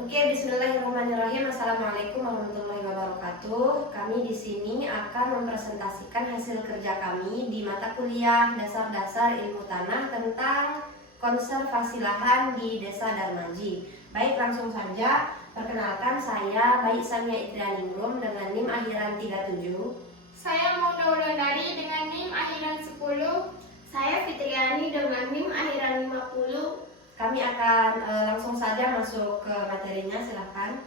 Oke, bismillahirrahmanirrahim. Assalamualaikum warahmatullahi wabarakatuh. Kami di sini akan mempresentasikan hasil kerja kami di mata kuliah Dasar-Dasar Ilmu Tanah tentang konservasi lahan di Desa Darmaji. Baik, langsung saja. Perkenalkan, saya Baik Samia Itrianingrum dengan NIM akhiran 37. Saya Mona Wulandari dengan NIM akhiran 10. Saya Fitriani dengan NIM akhiran 50. Kami akan langsung saja masuk ke materinya, silahkan.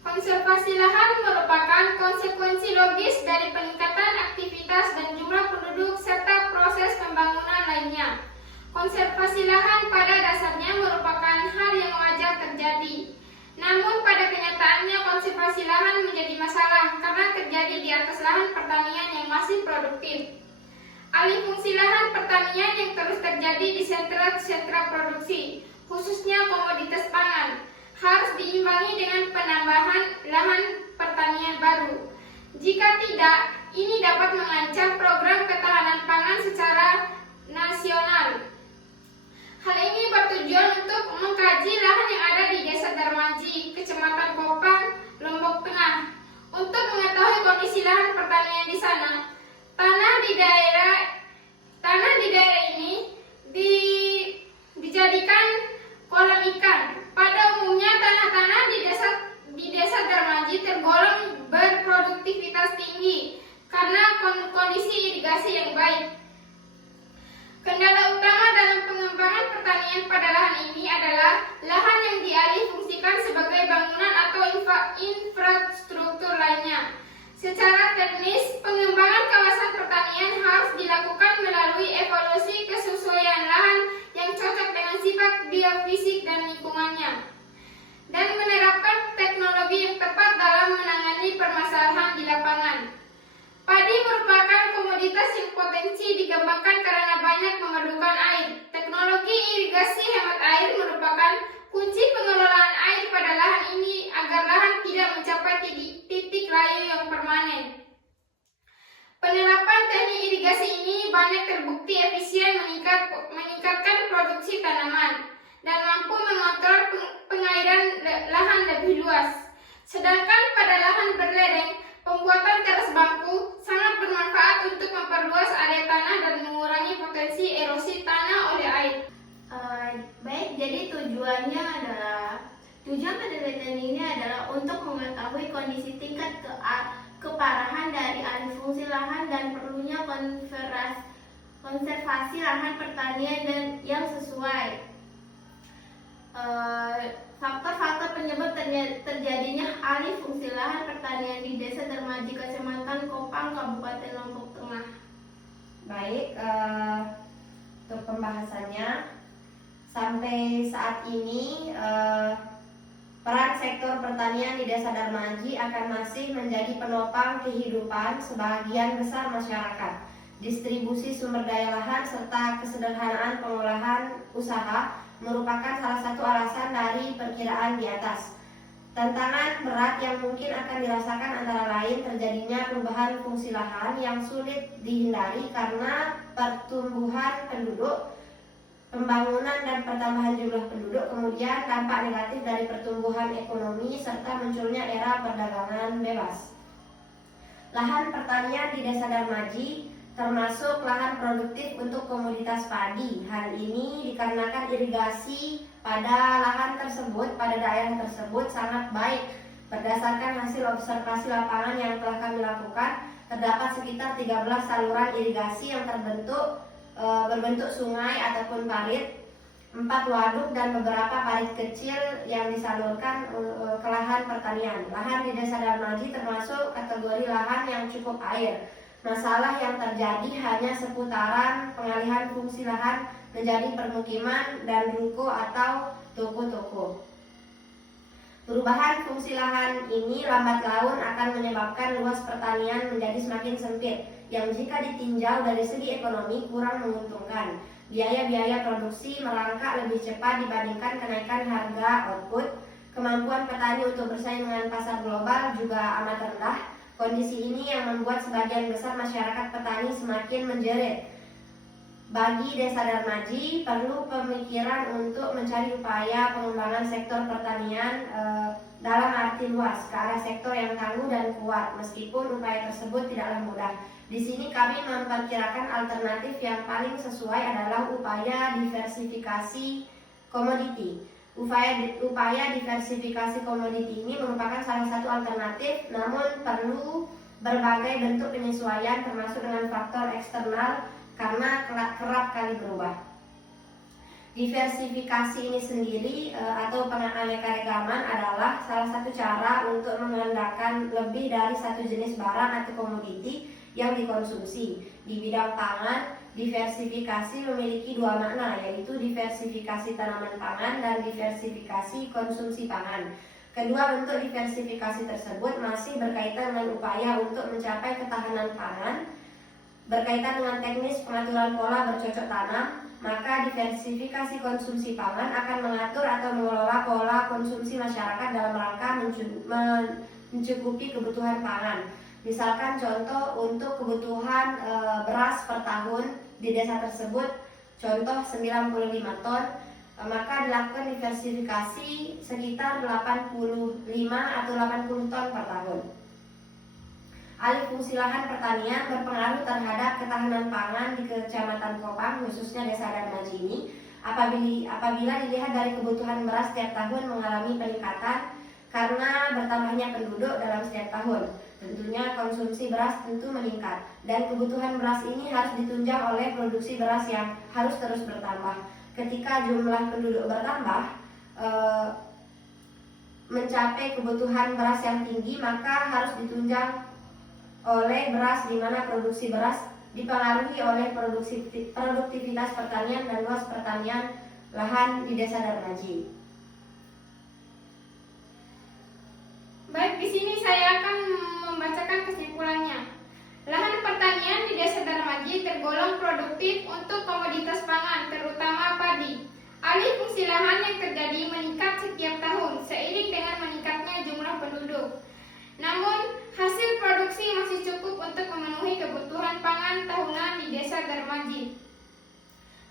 Konservasi lahan merupakan konsekuensi logis dari peningkatan aktivitas dan jumlah penduduk serta proses pembangunan lainnya. Konservasi lahan pada dasarnya merupakan hal yang wajar terjadi. Namun pada kenyataannya konservasi lahan menjadi masalah karena terjadi di atas lahan pertanian yang masih produktif. Alih fungsi lahan pertanian yang terus terjadi di sentra-sentra produksi, khususnya komoditas pangan, harus diimbangi dengan penambahan lahan pertanian baru. Jika tidak, ini dapat mengancam program ketahanan pangan secara nasional. Hal ini bertujuan untuk mengkaji lahan yang ada di Desa Darmaji, Kecamatan Kopang, Lombok Tengah, untuk mengetahui kondisi lahan pertanian di sana. Tanah di daerah ini dijadikan kolam ikan. Pada umumnya tanah-tanah di desa Darmaji tergolong berproduktivitas tinggi karena kondisi irigasi yang baik. Kendala utama dalam pengembangan pertanian pada lahan ini adalah lahan yang dialih fungsikan sebagai bangunan atau infrastruktur lainnya. Secara teknis, pengembangan kawasan pertanian harus dilakukan melalui evaluasi kesesuaian lahan yang cocok dengan sifat biofisik dan lingkungannya, dan menerapkan teknologi yang tepat dalam menangani permasalahan di lapangan. Padi merupakan komoditas yang potensi dikembangkan karena banyak memerlukan air. Teknologi irigasi hemat air merupakan kunci pengelolaan air pada lahan ini agar lahan tidak mencapai titik layu yang permanen. Penerapan teknik irigasi ini banyak terbukti efisien meningkatkan produksi tanaman dan mampu mengontrol pengairan lahan lebih luas. Sedangkan pada lahan berlereng, pembuatan teras bangku sangat bermanfaat untuk memperluas area tanah dan mengurangi potensi erosi tanah oleh air. Baik, jadi tujuan penelitian ini adalah untuk mengetahui kondisi tingkat keparahan dari alih fungsi lahan dan perlunya konservasi lahan pertanian dan yang sesuai. Faktor-faktor penyebab terjadinya alih fungsi lahan pertanian di Desa Darmaji, Kecamatan Kopang, Kabupaten Lombok Tengah. Baik, untuk pembahasannya, sampai saat ini peran sektor pertanian di Desa Darmaji akan masih menjadi penopang kehidupan sebagian besar masyarakat. Distribusi sumber daya lahan serta kesederhanaan pengolahan usaha merupakan salah satu alasan dari perkiraan di atas. Tantangan berat yang mungkin akan dirasakan antara lain terjadinya perubahan fungsi lahan yang sulit dihindari karena pertumbuhan penduduk, pembangunan dan pertambahan jumlah penduduk, kemudian dampak negatif dari pertumbuhan ekonomi serta munculnya era perdagangan bebas. Lahan pertanian di Desa Darmaji termasuk lahan produktif untuk komoditas padi. Hal ini dikarenakan irigasi pada lahan tersebut, pada daerah tersebut sangat baik. Berdasarkan hasil observasi lapangan yang telah kami lakukan, terdapat sekitar 13 saluran irigasi yang berbentuk sungai ataupun parit, 4 waduk dan beberapa parit kecil yang disalurkan ke lahan pertanian. Lahan di Desa Darmaji termasuk kategori lahan yang cukup air. Masalah yang terjadi hanya seputaran pengalihan fungsi lahan menjadi permukiman dan ruko atau toko-toko. Perubahan fungsi lahan ini lambat laun akan menyebabkan luas pertanian menjadi semakin sempit, yang jika ditinjau dari segi ekonomi kurang menguntungkan. Biaya-biaya produksi merangkak lebih cepat dibandingkan kenaikan harga output. Kemampuan petani untuk bersaing dengan pasar global juga amat rendah. Kondisi ini yang membuat sebagian besar masyarakat petani semakin menjerit. Bagi Desa Darmaji perlu pemikiran untuk mencari upaya pengembangan sektor pertanian dalam arti luas ke arah sektor yang tangguh dan kuat, meskipun upaya tersebut tidaklah mudah. Di sini kami memperkirakan alternatif yang paling sesuai adalah upaya diversifikasi komoditi. Upaya diversifikasi komoditi ini merupakan salah satu alternatif, namun perlu berbagai bentuk penyesuaian termasuk dengan faktor eksternal karena kerap kali berubah. Diversifikasi ini sendiri atau penganeka-ragaman adalah salah satu cara untuk mengandalkan lebih dari satu jenis barang atau komoditi yang dikonsumsi. Di bidang pangan, diversifikasi memiliki dua makna, yaitu diversifikasi tanaman pangan dan diversifikasi konsumsi pangan. Kedua bentuk diversifikasi tersebut masih berkaitan dengan upaya untuk mencapai ketahanan pangan, berkaitan dengan teknis pengaturan pola bercocok tanam. Maka diversifikasi konsumsi pangan akan mengatur atau mengelola pola konsumsi masyarakat dalam rangka mencukupi kebutuhan pangan. Misalkan contoh untuk kebutuhan beras per tahun di desa tersebut, contoh 95 ton, maka dilakukan diversifikasi sekitar 85 atau 80 ton per tahun. Alih fungsi lahan pertanian berpengaruh terhadap ketahanan pangan di Kecamatan Kopang, khususnya Desa Darmaji ini. Apabila dilihat dari kebutuhan beras setiap tahun mengalami peningkatan karena bertambahnya penduduk dalam setiap tahun, tentunya konsumsi beras tentu meningkat, dan kebutuhan beras ini harus ditunjang oleh produksi beras yang harus terus bertambah. Ketika jumlah penduduk bertambah, mencapai kebutuhan beras yang tinggi, maka harus ditunjang oleh beras, di mana produksi beras dipengaruhi oleh produktivitas pertanian dan luas pertanian lahan di Desa Darmaji. Baik, di sini saya akan membacakan kesimpulannya. Lahan pertanian di Desa Darmaji tergolong produktif untuk komoditas pangan, terutama padi. Alih fungsi lahan yang terjadi meningkat setiap tahun seiring dengan meningkatnya jumlah penduduk. Namun, hasil produksi masih cukup untuk memenuhi kebutuhan pangan tahunan di Desa Darmaji.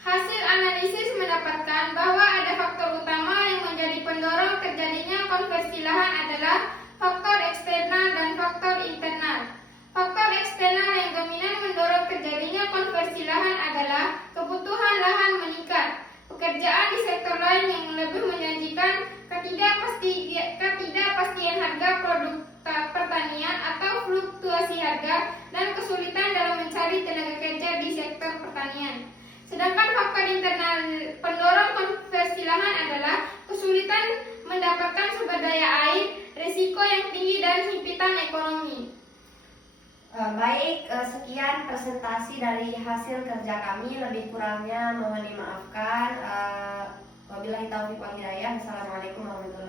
Hasil analisis mendapatkan bahwa ada faktor utama yang menjadi pendorong terjadinya konversi lahan adalah faktor eksternal dan faktor internal. Faktor eksternal yang dominan mendorong terjadinya konversi lahan adalah kebutuhan lahan meningkat, pekerjaan di sektor lain yang lebih menjanjikan, ketidakpastian harga produk pertanian atau fluktuasi harga, dan kesulitan dalam mencari tenaga kerja di sektor pertanian. Sedangkan faktor internal pendorong konversi lahan adalah kesulitan mendapatkan sumber daya air, risiko yang tinggi, dan himpitan ekonomi. Baik, sekian presentasi dari hasil kerja kami. Lebih kurangnya mohon dimaafkan. Wabillahi taufiq wal hidayah. Assalamualaikum warahmatullahi wabarakatuh.